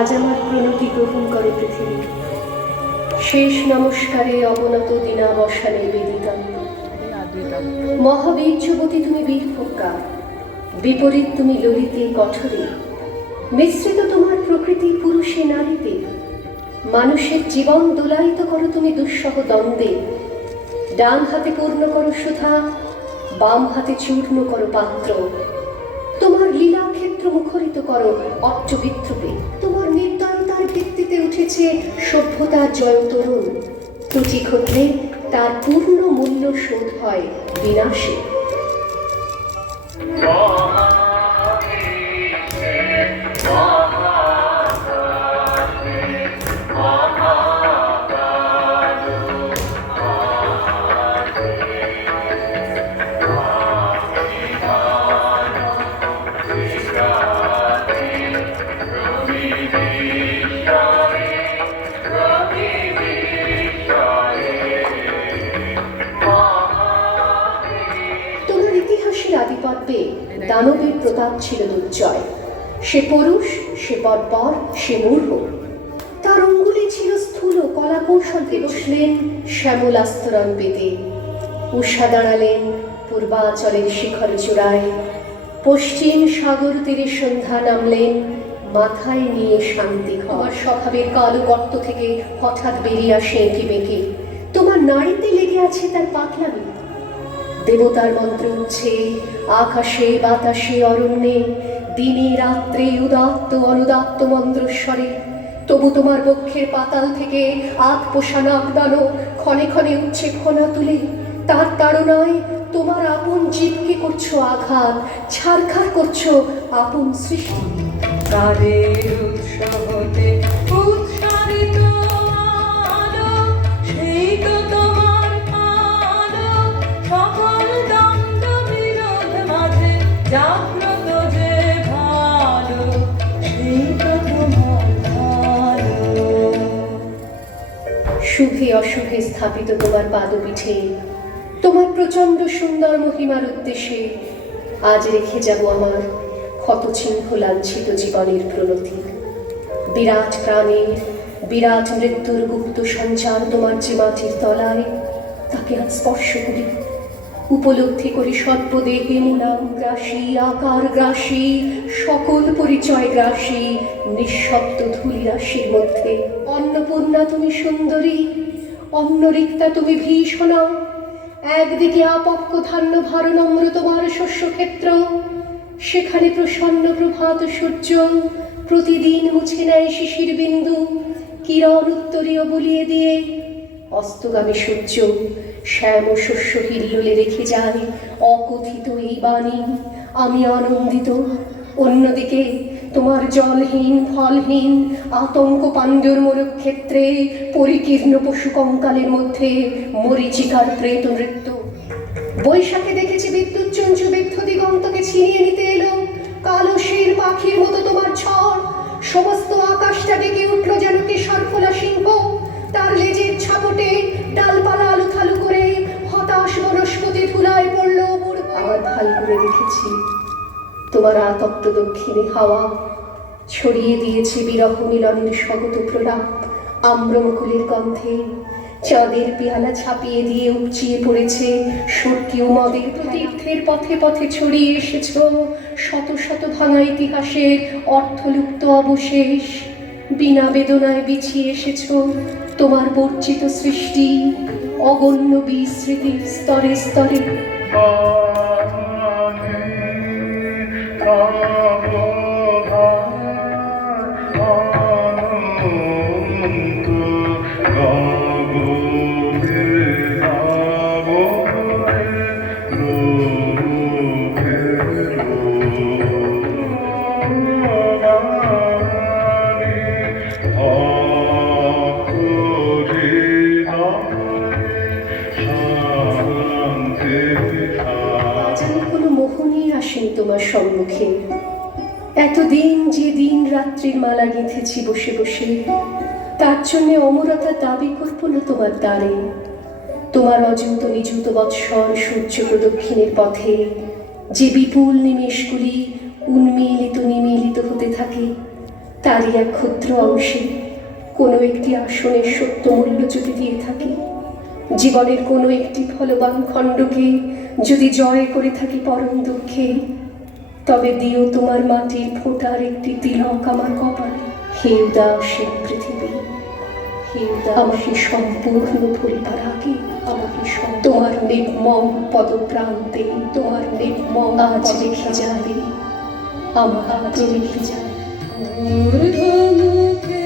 আজ আমার প্রণতি গ্রহণ করে পৃথিবী। শেষ নমস্কারে অবনত দিনাবসানে বেদিতা। মহাবীর্যবতী তুমি বীরপ্রজ্ঞা, বিপরীত তুমি ললিতে কঠোরে। মিশ্রিত তোমার প্রকৃতি পুরুষে নারীতে। মানুষের জীবন দোলায়িত করো তুমি দুঃসহ দ্বন্দ্বে। ডান হাতে পূর্ণ করো সুধা, বাম হাতে চূর্ণ করো পাত্র। তোমার লীলা ক্ষেত্র মুখরিত করো অট্ট বিদ্রুপে। তোমার নির্দয়তার ভিত্তিতে উঠেছে সভ্যতার জয়তরুণ। ত্রুটি ঘটলে তার পূর্ণ মূল্য শোধ হয় বিনাশে। দানবের প্রতাপ ছিল দুর্জয়। সে পরুষ, সে বর্বর, সে মূঢ়। তার অঙ্গুলি ছিল স্থূল কলা কৌশলকে। বসলেন শ্যামল আস্তরণ পেতে, উষা দাঁড়ালেন পূর্বাচলের শিখর চূড়ায়। পশ্চিম সাগর তীরে সন্ধ্যা নামলেন, মাথায় নিয়ে শান্তি ঘর। স্বভাবের কালো গর্ত থেকে হঠাৎ বেরিয়ে আসে এঁকে বেঁকে। তোমার নাড়িতে লেগে আছে তার পাতলামি। দেবতার মন্ত্র উঠছে আকাশে বাতাসে অরণ্যে, দিনে রাত্রে উদাত্ত অনুদাত্ত মন্ত্রস্বরে। তবু তোমার বক্ষের পাতাল থেকে আত পোষা নাক দানো ক্ষণে ক্ষণে উঠছে খোনা তুলে। তার তাড়নায় তোমার আপন জীবকে করছো আঘাত, ছারখার করছো আপন সৃষ্টি। তাদের উৎসাহতে উৎসারিত আলো, সেই তো তোমার আলো। সকল দ্বন্দ্ব বিরোধ মাঝে জাগ্রত যে ভালো, সেই তো তোমার ভালো। শুভে অশুভে স্থাপিত তোমার পাদপীঠে, তোমার প্রচন্ড সুন্দর মহিমার উদ্দেশ্যে আজ রেখে যাব আমার ক্ষতচিহ্ন লাঞ্ছিত জীবনের প্রণতি। বিরাট প্রাণের বিরাট মৃত্যুর গুপ্ত সঞ্চার তোমার যে মাটির তলায়, তাকে আজ স্পর্শ করি। উপলব্ধি করি সর্বদেহে নাম গ্রাসী, আকার গ্রাসী, সকল পরিচয় গ্রাসী, নিঃশব্দ ধূলি রাশির মধ্যে। অন্নপূর্ণা তুমি সুন্দরী, অন্নরিক্তা তুমি ভীষণা। একদিকে আপক্ক ধান্য ভারনম্র তোমার শস্যক্ষেত্র, সেখানে প্রসন্ন প্রভাত সূর্য প্রতিদিন মুছে নেয় শিশির বিন্দু, কিরণ উত্তরীয় বুলিয়ে দিয়ে। অস্তগামী সূর্য শ্যাম শস্য হিল্লোলে রেখে যায় অকথিত এই বাণী, আমি আনন্দিত। অন্যদিকে তোমার জলহীন ফলহীন আতঙ্ক পাণ্ডুর মরুক্ষেত্রে পরিকীর্ণ পশু কঙ্কালের মধ্যে মরীচিকার প্রেত নৃত্য। বৈশাখে দেখেছি বিদ্যুৎ চঞ্চু বিদ্ধ দিগন্তকে ছিনিয়ে নিতে এলো কালো শির পাখির মতো তোমার ঝড়। সমস্ত আকাশটা ডেকে উঠল যেন কেশর ফোলা সিংহ। তার লেজের ছাপটে ডালপালা আলুথালু করে হতাশ বনস্পতি ধুলায় পড়ল। আবার ভাল করে দেখেছি তোমার আতপ্ত দক্ষিণে হাওয়া ছড়িয়ে দিয়েছে বিরহ মিলনের স্বগত প্রলাপ। আম্রমুকুলের গন্ধে চাঁদের পেয়ালা ছাপিয়ে দিয়ে উপচিয়ে পড়েছে স্বর্গীয় মদের। তীর্থের পথে পথে ছড়িয়ে এসেছ শত শত ভাঙা ইতিহাসের অর্থলুপ্ত অবশেষ। বিনা বেদনায় বিছিয়ে এসেছ তোমার বর্জিত সৃষ্টি, অগণ্য বিস্মৃতির স্তরে স্তরে। তোমার সম্মুখে এতদিন যে দিন রাত্রির মালা গেঁথেছি বসে বসে, তার জন্য অমরতা দাবি করব না তোমার দ্বারে। তোমার অযুত নিযুত বৎসর সূর্য প্রদক্ষিণের পথে যে বিপুল নিমেষগুলি উন্মিলিত নিমিলিত হতে থাকে, তারই এক ক্ষুদ্র অংশে কোনো একটি আসনের সত্য মূল্য যদি দিয়ে থাকি, জীবনের কোনো একটি ফলবান খণ্ডকে যদি জয় করে থাকি পরম দুঃখে, তবে দিও তোমার মাটির ফোঁটার একটি তিলক আমার কপালে। হে উদাসীন পৃথিবী, হে আমাকে সম্পূর্ণ ভুলবার আগে আমাকে তোমার নির্মম পদপ্রান্তে, তোমার নির্মম আজ রেখে যাবে, আমার আজ রেখে যাবে। ঊর্ধ্বমুখে